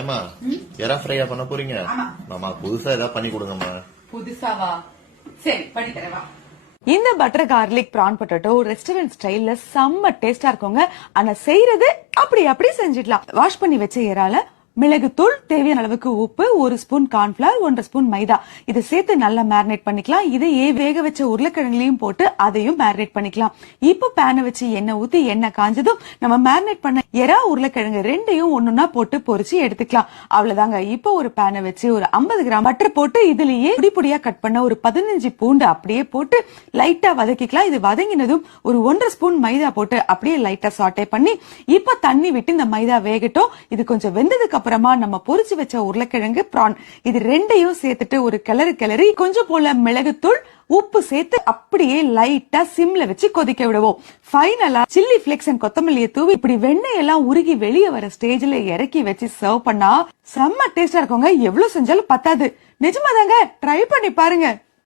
ஏமா எறா ஃப்ரையா பண்ண போறீங்க? மாமா புதுசா ஏதாவது பண்ணி கொடுங்கம்மா. புதுசாவா? சரி பண்ணி தரவா. இந்த பட்டர் கார்லிக் பிரான் பொட்டேட்டோ ரெஸ்டாரண்ட் ஸ்டைல்ல செம்ம டேஸ்டா இருக்குங்க. ஆனா செய்யறது அப்படி செஞ்சிடலாம். வாஷ் பண்ணி வச்ச இறால மிளகுத்தூள், தேவையான அளவுக்கு உப்பு, 1 ஸ்பூன் கார்ன்ஃபிளவர், 1 ஸ்பூன் மைதா இதை சேர்த்து நல்லா மேரினேட் பண்ணிக்கலாம். இதையே வேக வச்ச உருளைக்கிழங்குலையும் போட்டு அதையும் மேரினேட் பண்ணிக்கலாம். இப்போ பேனை வச்சு எண்ணெய் ஊத்தி எண்ணெய் காஞ்சதும் நம்ம மேரினேட் பண்ண எறா உருளைக்கிழங்கு ரெண்டையும் ஒண்ணுன்னா போட்டு பொரிச்சு எடுத்துக்கலாம். அவ்வளவுதாங்க. இப்போ ஒரு பேனை வச்சு ஒரு 50 கிராம் பட்டர் போட்டு இதுலயே பொடியா கட் பண்ண ஒரு 15 பூண்டு அப்படியே போட்டு லைட்டா வதக்கிக்கலாம். இது வதங்கினதும் ஒரு 1.5 ஸ்பூன் மைதா போட்டு அப்படியே லைட்டா சாட்டே பண்ணி இப்ப தண்ணி விட்டு இந்த மைதா வேகட்டும். இது கொஞ்சம் வெந்ததுக்கு அப்புறமா நம்ம பொரிச்சு வச்ச உருளைக்கிழங்கு பிரான் இது ரெண்டையும் சேர்த்துட்டு ஒரு கிளறி கொஞ்சம் போல மிளகுத்தூள் உப்பு சேர்த்து அப்படியே லைட்டா சிம்ல வச்சு கொதிக்க விடுவோம். ஃபைனலா சில்லி பிளேக்ஸ் அண்ட் கொத்தமல்லியை தூவி இப்படி வெண்ணெய் எல்லாம் உருகி வெளியே வர ஸ்டேஜ்ல இறக்கி வச்சு சர்வ் பண்ணா செம்ம டேஸ்டா இருக்குங்க. எவ்வளவு செஞ்சாலும் பத்தாது. நிஜமாதாங்க, ட்ரை பண்ணி பாருங்க.